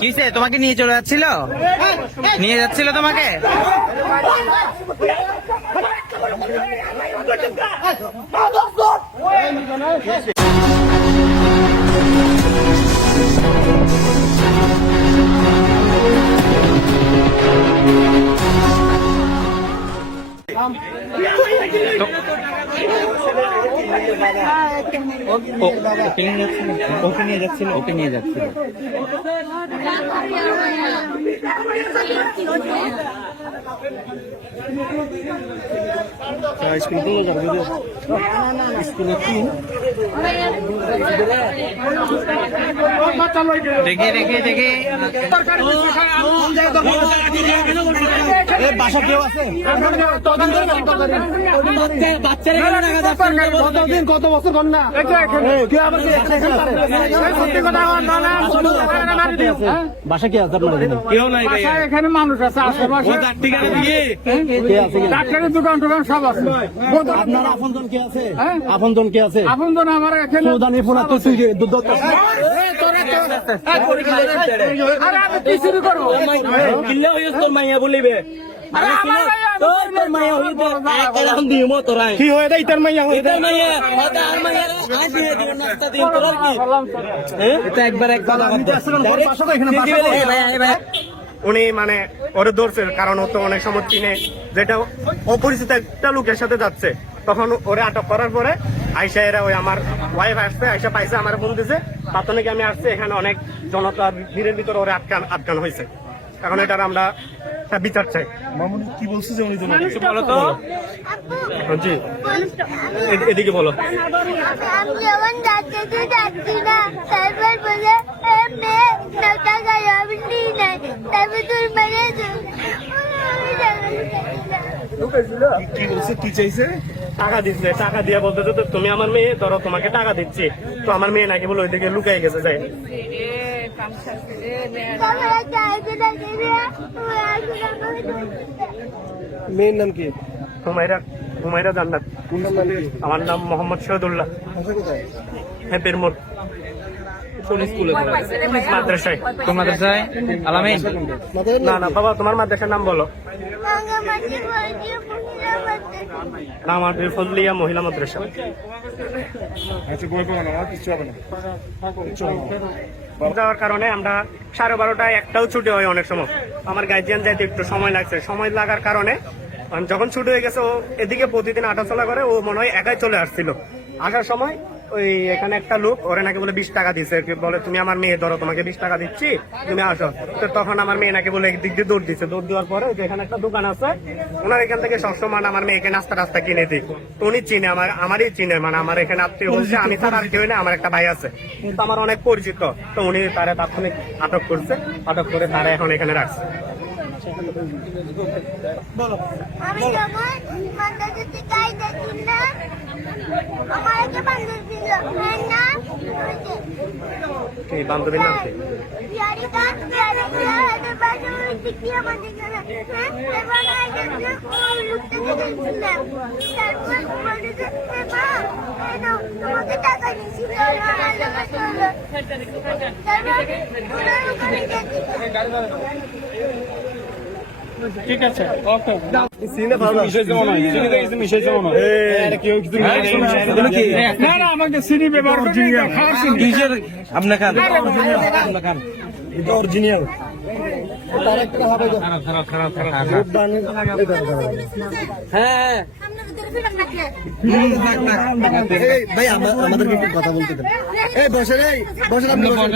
কিসে তোমাকে নিয়ে চলে যাচ্ছিল? নিয়ে যাচ্ছিল তোমাকে? ওকে নিয়ে যাচ্ছিল। দেখে বাসা কেউ আছে? কত বছর কর না বাসা কে আছে? কেউ নাই, এখানে মানুষ আছে, ডাক্তারের দোকান টোকান সব আছে। আপনার আপনজন কে আছে? আপনজন কে আছে? আপনজন আমার এখানে মাইয়া বলিবে কি হয়ে ইতার মাইয়া উনি মানে ওরে ধরছে, কারণ ও তো অনেক সময় চিনে, যেটা অপরিচিত একটা লোকের সাথে যাচ্ছে। তখন ওরে আটক করার পরে আইসা এরা ওই আমার ওয়াইফ আসছে, আইসা পাইছে, আমার ফোন দিছে, প্রাথমিক আমি আসছি, এখানে অনেক জনতা ভিড়ের ভিতরে ওরে আটকানো হয়েছে। এখন এটার আমরা বিচার চাই। মামুনি কি বলছে যে উনি বলো তো? জি এদিকে বলো। কি বলছে, কি চাইছে? টাকা দিচ্ছে, টাকা দিয়ে বলতেছে তো তুমি আমার মেয়ে, ধরো তোমাকে টাকা দিচ্ছি। তো আমার মেয়ে নাকি বলে ওইদিকে লুকাই গেছে। যাই মেয়ের নাম কি? হুমায়রা জান্নাত। আমার নাম মোহাম্মদ শহীদুল্লাহ। হ্যাঁ, পেরমোর মাদ্রাসায়। কোন মাদ্রাসায়? আলামিন? না না বাবা, তোমার মাদ্রাসার নাম বলো। রামাদির ফজলিয়া মহিলা মাদ্রাসা। যাওয়ার কারণে আমরা 12:30টায় একটাও ছুটি হয় অনেক সময়। আমার গার্জিয়ান যাইতে একটু সময় লাগছে, সময় লাগার কারণে যখন ছুটি হয়ে গেছে, ও এদিকে প্রতিদিন হাঁটাচলা করে, ও মনে হয় একাই চলে আসছিল। আসার সময় ওই এখানে একটা লোক ওরে নাকি বলে 20 টাকা দিচ্ছে, বলে তুমি আমার মেয়ে, ধরো তোমাকে 20 টাকা দিচ্ছি, তুমি আসো। তো তখন আমার মেয়ে নাকি বলে একদিক দিয়ে দৌড় দিচ্ছে। দৌড় দেওয়ার পরে এখানে একটা দোকান আছে, ওনার এখান থেকে সবসময় আমার মেয়েকে নাস্তা কিনে দিই। তো উনি চিনে, আমারই চিনে, মানে আমার এখানে আত্মীয় বলছে, আমি তার আর কেউ না, আমার একটা ভাই আছে, কিন্তু আমার অনেক পরিচিত। তো উনি তারা তাৎক্ষণিক আটক করছে, আটক করে তারা এখন এখানে রাখছে। আমি যখন মাদ্রাসাতে যাই দেখি না, আমার একটা বান্ধবী ছিল, না এই বান্ধবীর নাম কি? ইয়ারিকা, ইয়ারিকা বাজে কি আমাদের জানা, এবার আইছে ওই লোকটাকে দেখছিলাম। তারপর বলেছে মা, নাও তোমাকে টাকা দিছি, আমার লোক চলো। তারপর ওরা ওখানে গেছে। ঠিক আছে, ওকে। না না, আমাকে চিনি ব্যবহার অরিজিনাল হ্যাঁ ভাই আমাদেরকে একটু কথা বলতে দেন। এই বসে রে, বসে আপনি বসেন।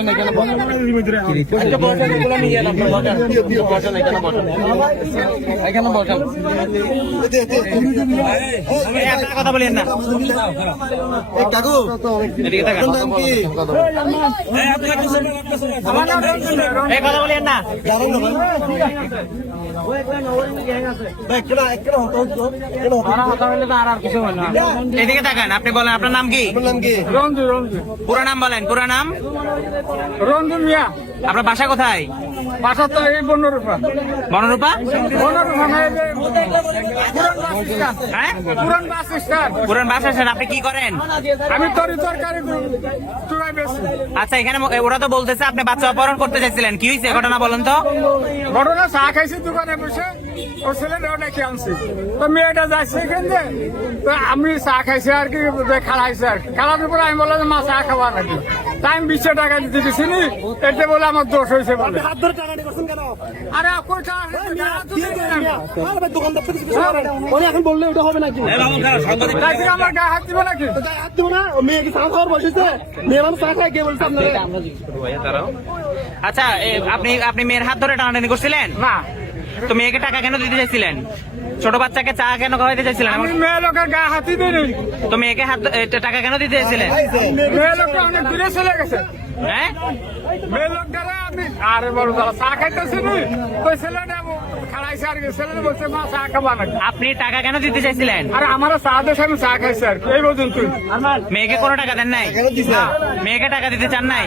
কথা বলেন না কাকু, নাম কি? কথা বলেন না। এদিকে তাকান, আপনি বলেন আপনার নাম কি? রঞ্জু। পুরো নাম বলেন, পুরো নাম? রঞ্জু মিয়া। আপনার বাসা কোথায়? বাসা তো এই বনরূপা। বনরূপা? বনরূপা মানে যে পুরান বাস স্ট্যান্ড। হ্যাঁ, পুরান বাস স্ট্যান্ড। পুরান বাসা স্যার, আপনি কি করেন? আমি তরকারি চুড়াই বেশি। আচ্ছা, এখানে ওরা তো বলতেছে আপনি বাচ্চা অপহরণ করতে চাইছিলেন, কি হয়েছে ঘটনা বলেন তো? ঘটনা চা খাইছি দোকানে বসে, ও ছেলেটাও ডেকে আনছি, তো মেয়েটা যাচ্ছে এখান দিয়ে, তো আমি চা খাইছি আর কি, খালাইছি আর কি। খালার পরে আমি বললাম যে মা চা খাওয়া নাকি, তাই আমি 20 টাকা দিতে গেছি নি, এতে বলে আমার দোষ হয়েছে বলে। হাত ধরে টাকা নিয়ে কেন? আরে কই টাকা দোকানদার থেকে কিছু করেন। উনি এখন বললে ওটা হবে নাকি? তাই আমার গায়ে হাত দিব নাকি? হাত দেবো না, মেয়ে কি চা খাওয়ার বসেছে? মেয়ে মানুষ চা খায়, কে বলছে আপনারা? আচ্ছা, আপনি মেয়ের হাত ধরে টানাটানি করছিলেন? না, তো মেয়েকে টাকা কেন দিতে চাইছিলেন? ছোট বাচ্চাকে চা কেন খাওয়াইতে চাইছিলেন? আমি মেয়ে লোকের গায়ে হাতই দিইনি। তো মেয়েকে টাকা কেন দিতে চাইছিলেন? মেয়ে লোকটা অনেক দূরে চলে গেছে। হ্যাঁ, মেয়ে লোক দ্বারা আমি আরে বড় দাদা চা খাইতেছি নি, ওই ছেলেটা খাড়াইছে আর কি, ছেলেটা বলছে মা চা খাবা নাকি। আপনি টাকা কেন দিতে চাইছিলেন? আর আমার চা দেশে আমি চা খাইছি আর কি, এই পর্যন্ত। মেয়েকে কোনো টাকা দেন নাই? কেন দিছে? মেয়েকে টাকা দিতে চান নাই?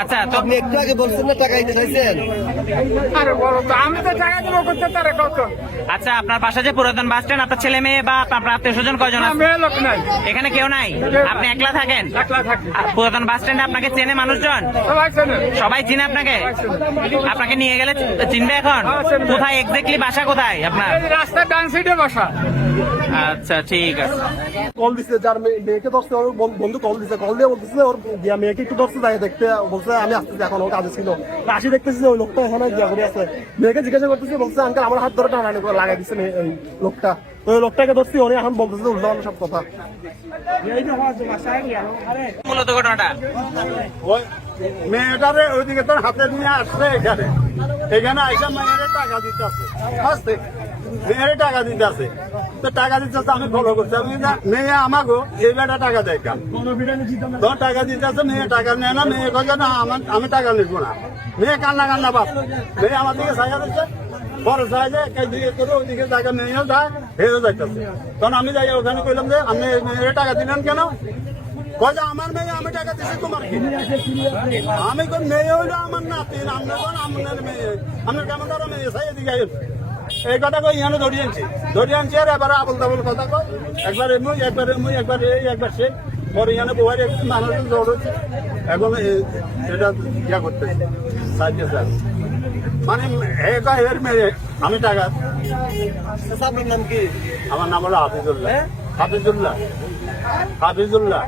আচ্ছা, তো আপনি একটু আগে বলছেন না টাকা দিতে চাইছেন? আরে বড় তো আমি তো টাকা দিব করতে তারে কত। আচ্ছা, আপনার পাশে যে পুরাতন বাস স্ট্যান্ড, আপনার ছেলে মেয়ে বা আপনার আত্মীয় স্বজন কয়জন না, আছে? মেয়ে লোক নাই, এখানে কেউ নাই, আপনি একলা থাকেন? একলা থাকি। আর পুরাতন বাস স্ট্যান্ডে আপনাকে চেনে মানুষজন? সবাই চেনে। সবাই চিনে আপনাকে? আপনাকে নিয়ে গেলে চিনবে এখন? কোথায় এক্স্যাক্টলি বাসা কোথায় আপনার? এই রাস্তার ডান সাইডে বসা। আচ্ছা, ঠিক আছে। কল দিচ্ছে, যার মেয়েকে ধরছে ওর বন্ধু কল দিচ্ছে, কল দিয়ে বলতেছে ওর দিয়া মেয়েকে একটু ধরছে, যাই দেখতে বলছে আমি আসতেছি, এখন ওর কাজে ছিল, আসি দেখতেছি যে ওই লোকটা এখানে গিয়া করে আছে। মেয়েকে জিজ্ঞাসা করতেছি, বলছে আঙ্কেল আমার হাত ধরে টানাটানি করে লাগাই দিচ্ছে ওই লোকটা। তো ওই লোকটাকে ধরছি, উনি এখন বলতেছে উল্টো পাল্টা সব কথা। মূলত ঘটনাটা মেয়েটারে ওইদিকে তোর হাতে নিয়ে আসছে, এখানে এখানে আইসা মেয়েরে টাকা দিতে আছে, আসছে মেয়েরে টাকা দিতে আছে, তো টাকা দিতে আছে, আমি ফলো করছি, আমি মেয়ে আমাকে এই বেটা টাকা দেয় কেন? তোর টাকা দিতে আছে, মেয়ে টাকা নেয় না, মেয়ে কয়ে না আমি টাকা নিবো না, মেয়ে কান্না কান্না পাস, মেয়ে আমার দিকে জায়গা দিচ্ছে, বড় সাইজে দিকে করে ওইদিকে জায়গা মেয়েও যায়, হেরেও যাইতেছে। তখন আমি যাই ওখানে কইলাম যে আপনি মেয়েরে টাকা দিলেন কেন? কয় যে আমার মেয়ে, আমি টাকা দিচ্ছি তোমার কি? আমি কোন মেয়ে হইলো আমার নাতি, আমরা কোন আপনার মেয়ে, আপনার কেমন ধরো মেয়ে সাই এদিকে আইন। এই কথা কই এখানে ধরিয়ে আনছি আর এবার আবল তাবল কথা কয়, একবার এমুই একবার এই একবার সে, পরে এখানে বউয়ের একটু মানুষ জড় হচ্ছে, এখন এটা ইয়া করতেছে সাইডে স্যার, মানে এর মেয়ে আমি টাকা। আপনার নাম কি? আমার নাম হলো হাফিজুল্লাহ। হাফিজুল্লাহ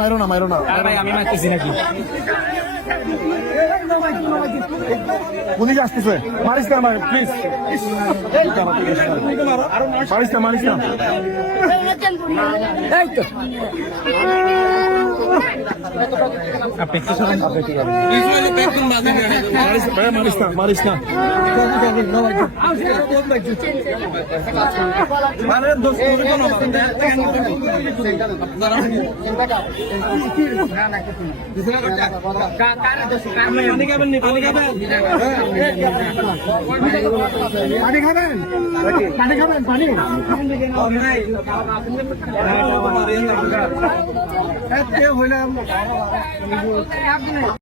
মাইরো না ভাই, আমি মারতেছি নাকি? পুলিশ আসতেছে, মারিস না প্লিজ, মারিস না। মারিস না। পানি খাবেন?